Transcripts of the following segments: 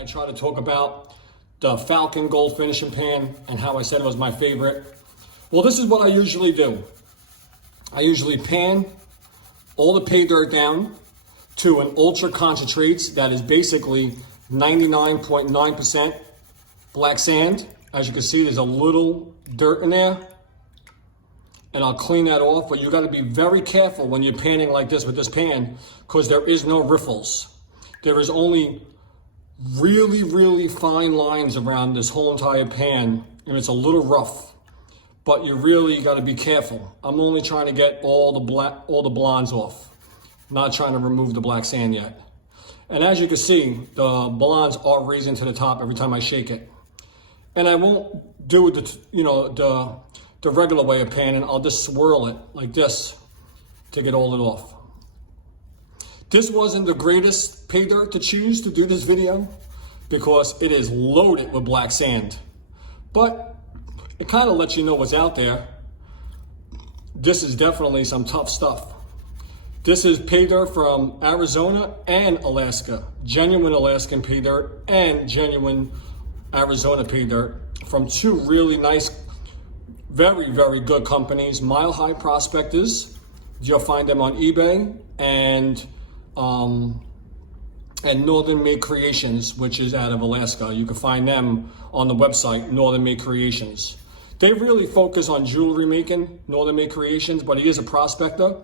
I try to talk about the Falcon gold finishing pan and how I said it was my favorite. Well, this is what I usually do. I usually pan all the pay dirt down to an ultra concentrates that is basically 99.9% black sand. As you can see, there's a little dirt in there, and I'll clean that off, but you gotta be very careful when you're panning like this with this pan, because there is no riffles. There is only really, really fine lines around this whole entire pan, and it's a little rough, but you really gotta be careful. I'm only trying to get all the blondes off, not trying to remove the black sand yet. And as you can see, the blondes are raising to the top every time I shake it. And I won't do it the regular way of panning. I'll just swirl it like this to get all it off. This wasn't the greatest pay dirt to choose to do this video because it is loaded with black sand. But it kind of lets you know what's out there. This is definitely some tough stuff. This is pay dirt from Arizona and Alaska. Genuine Alaskan pay dirt and genuine Arizona pay dirt from two really nice, very, very good companies. Mile High Prospectors. You'll find them on eBay, and Northern Made Creations, which is out of Alaska. You can find them on the website, Northern Made Creations. They really focus on jewelry making, Northern Made Creations, but he is a prospector,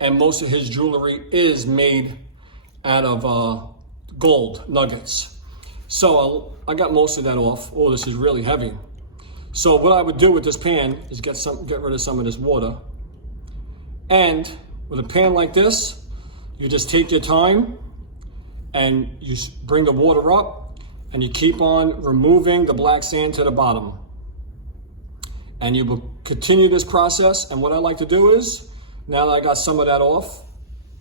and most of his jewelry is made out of gold nuggets. So I got most of that off. Oh, this is really heavy. So what I would do with this pan is get rid of some of this water. And with a pan like this, you just take your time and you bring the water up and you keep on removing the black sand to the bottom. And you will continue this process. And what I like to do is, now that I got some of that off,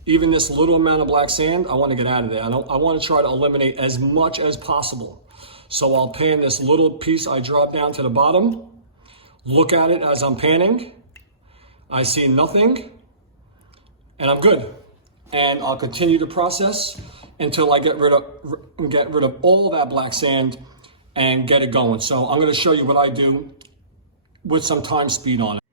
even this little amount of black sand, I want to get out of there. I want to try to eliminate as much as possible. So I'll pan this little piece I drop down to the bottom, look at it as I'm panning. I see nothing, and I'm good. And I'll continue the process until I get rid of all that black sand and get it going. So I'm going to show you what I do with some time speed on it.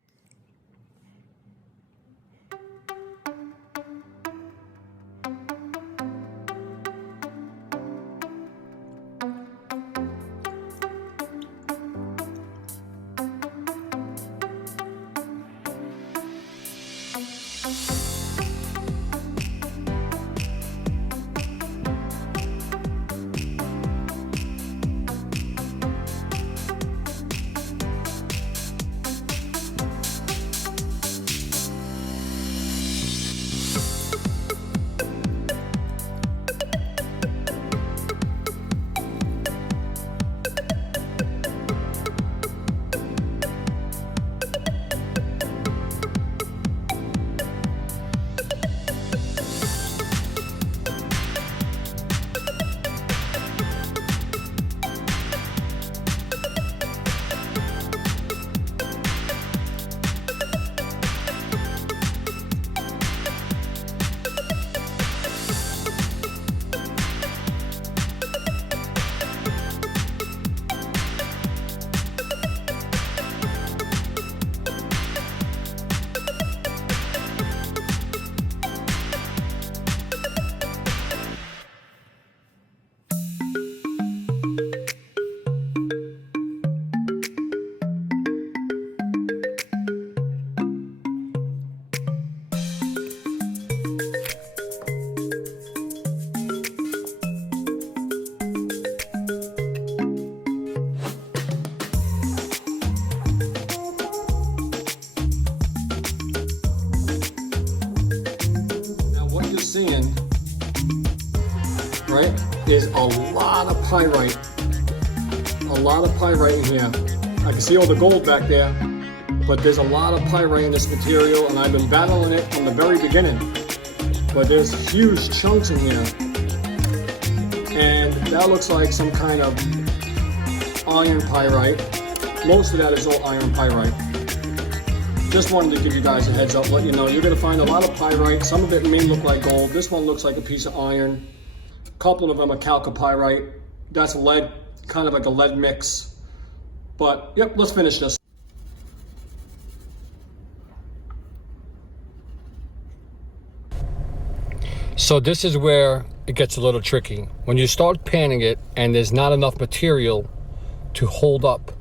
Seeing, right, is a lot of pyrite. A lot of pyrite in here. I can see all the gold back there, but there's a lot of pyrite in this material, and I've been battling it from the very beginning. But there's huge chunks in here. And that looks like some kind of iron pyrite. Most of that is all iron pyrite. Just wanted to give you guys a heads up, let you know you're going to find a lot of pyrite. Some of it may look like gold. This one looks like a piece of iron. A couple of them are chalcopyrite. That's lead, kind of like a lead mix. But yep, let's finish this. So this is where it gets a little tricky. When you start panning it and there's not enough material to hold up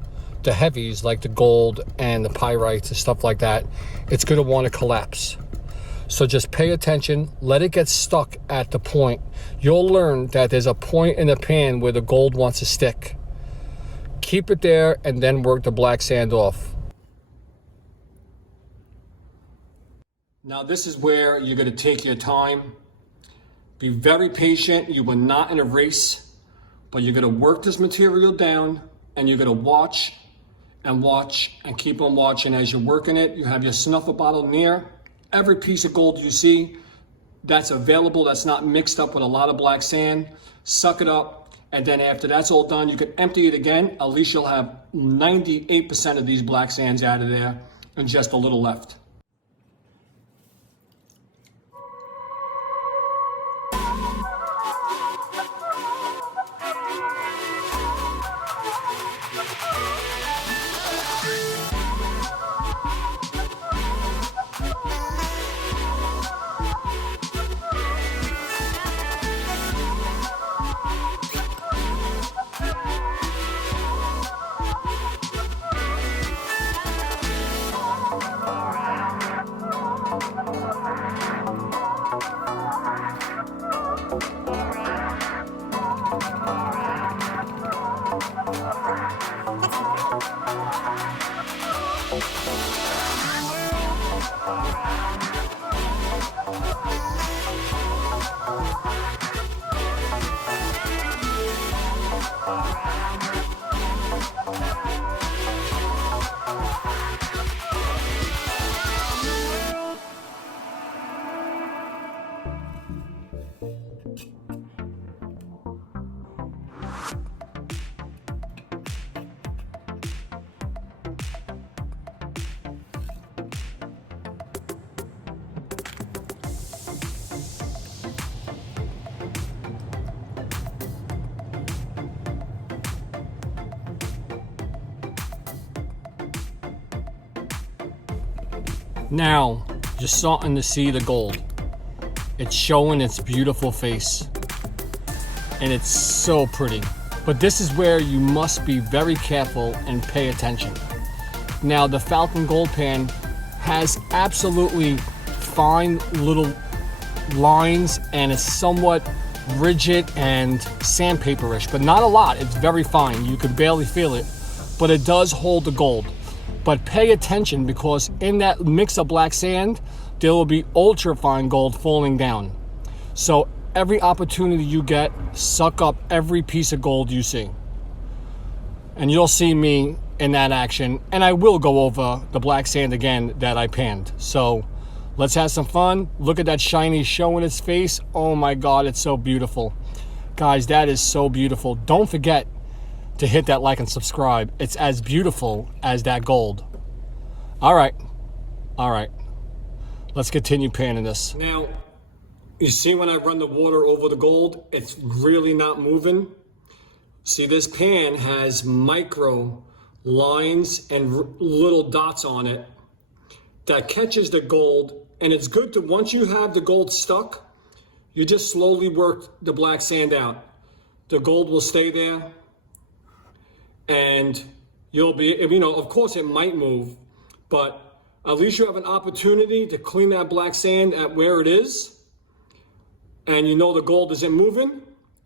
the heavies like the gold and the pyrites and stuff like that, it's going to want to collapse. So just pay attention, let it get stuck at the point. You'll learn that there's a point in the pan where the gold wants to stick. Keep it there and then work the black sand off. Now this is where you're going to take your time. Be very patient. You are not in a race, but you're going to work this material down and you're going to watch and keep on watching as you're working it. You have your snuffer bottle near. Every piece of gold you see that's available, that's not mixed up with a lot of black sand, suck it up. And then after that's all done, you can empty it again. At least you'll have 98% of these black sands out of there and just a little left. Now, you're starting to see the gold. It's showing its beautiful face. And it's so pretty. But this is where you must be very careful and pay attention. Now, the Falcon Gold Pan has absolutely fine little lines and it's somewhat rigid and sandpaperish, but not a lot. It's very fine. You could barely feel it, but it does hold the gold. But pay attention because in that mix of black sand, there will be ultra fine gold falling down. So every opportunity you get, suck up every piece of gold you see. And you'll see me in that action. And I will go over the black sand again that I panned. So let's have some fun. Look at that shiny showing its face. Oh my God, it's so beautiful. Guys, that is so beautiful. Don't forget to hit that like and subscribe. It's as beautiful as that gold. All right. Let's continue panning this. Now, you see when I run the water over the gold, it's really not moving. See, this pan has micro lines and little dots on it that catches the gold. And it's good to, once you have the gold stuck, you just slowly work the black sand out. The gold will stay there. And you'll be, of course it might move, but at least you have an opportunity to clean that black sand at where it is. And you know the gold isn't moving,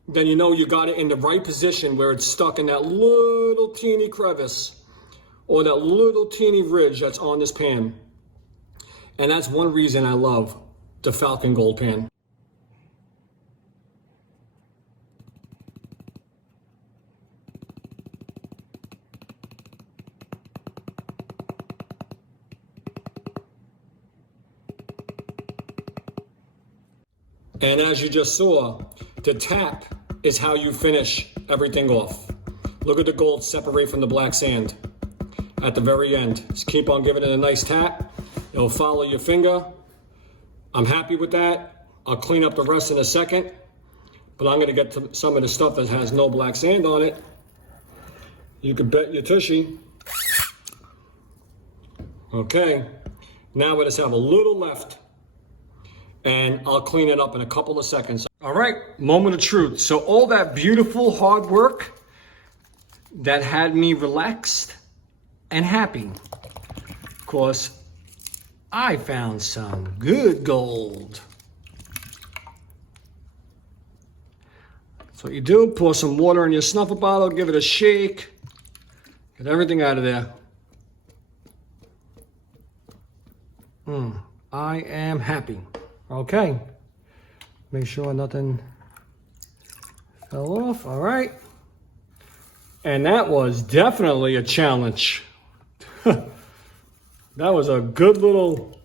then you know you got it in the right position where it's stuck in that little teeny crevice or that little teeny ridge that's on this pan. And that's one reason I love the Falcon Gold Pan. And as you just saw, the tap is how you finish everything off. Look at the gold separate from the black sand at the very end. Just keep on giving it a nice tap. It'll follow your finger. I'm happy with that. I'll clean up the rest in a second. But I'm gonna get to some of the stuff that has no black sand on it. You could bet your tushy. Okay, now we just have a little left, and I'll clean it up in a couple of seconds. All right, moment of truth. So all that beautiful hard work that had me relaxed and happy, of course, I found some good gold. So what you do, pour some water in your snuffer bottle, give it a shake, get everything out of there. I am happy. Okay. Make sure nothing fell off. All right. And that was definitely a challenge. That was a good little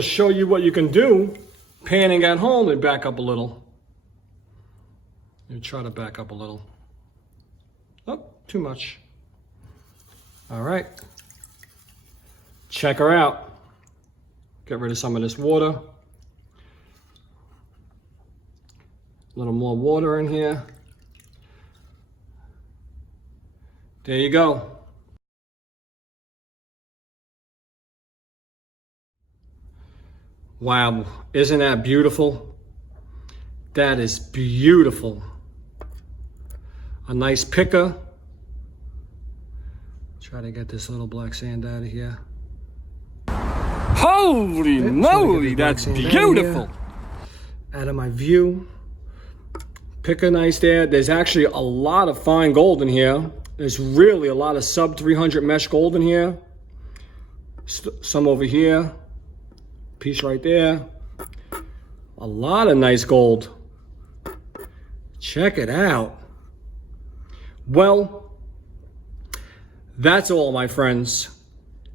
show you what you can do. Panning at home and back up a little. You try to back up a little. Oh, too much. All right. Check her out. Get rid of some of this water. A little more water in here. There you go. Wow, isn't that beautiful? That is beautiful. A nice picker. Try to get this little black sand out of here. Holy moly, that's beautiful. Out of my view. Pick a nice there. There's actually a lot of fine gold in here. There's really a lot of sub 300 mesh gold in here. Some over here. Piece right there. A lot of nice gold. Check it out. Well, that's all, my friends.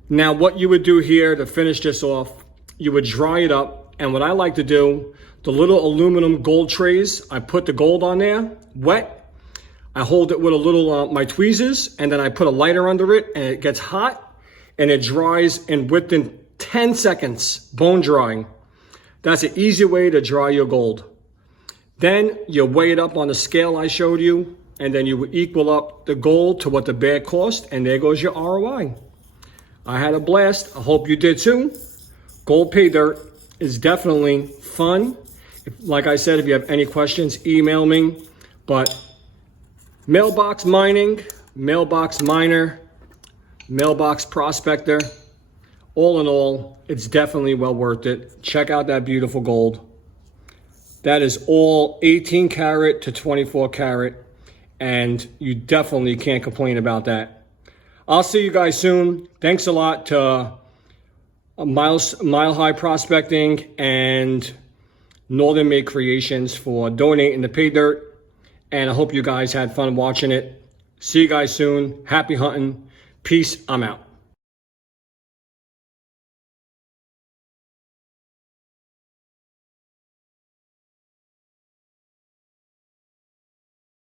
Now, what you would do here to finish this off, you would dry it up. And what I like to do, the little aluminum gold trays, I put the gold on there, wet. I hold it with a little, my tweezers, and then I put a lighter under it, and it gets hot, and it dries in within 10 seconds, bone drying. That's an easy way to dry your gold. Then you weigh it up on the scale I showed you, and then you equal up the gold to what the bag cost, and there goes your ROI. I had a blast. I hope you did too. Gold pay dirt is definitely fun. Like I said, if you have any questions, email me. But mailbox mining, mailbox miner, mailbox prospector, all in all, it's definitely well worth it. Check out that beautiful gold. That is all 18 karat to 24 karat, and you definitely can't complain about that. I'll see you guys soon. Thanks a lot to Mile High Prospecting and Northern Made Creations for donating the pay dirt. And I hope you guys had fun watching it. See you guys soon. Happy hunting. Peace. I'm out.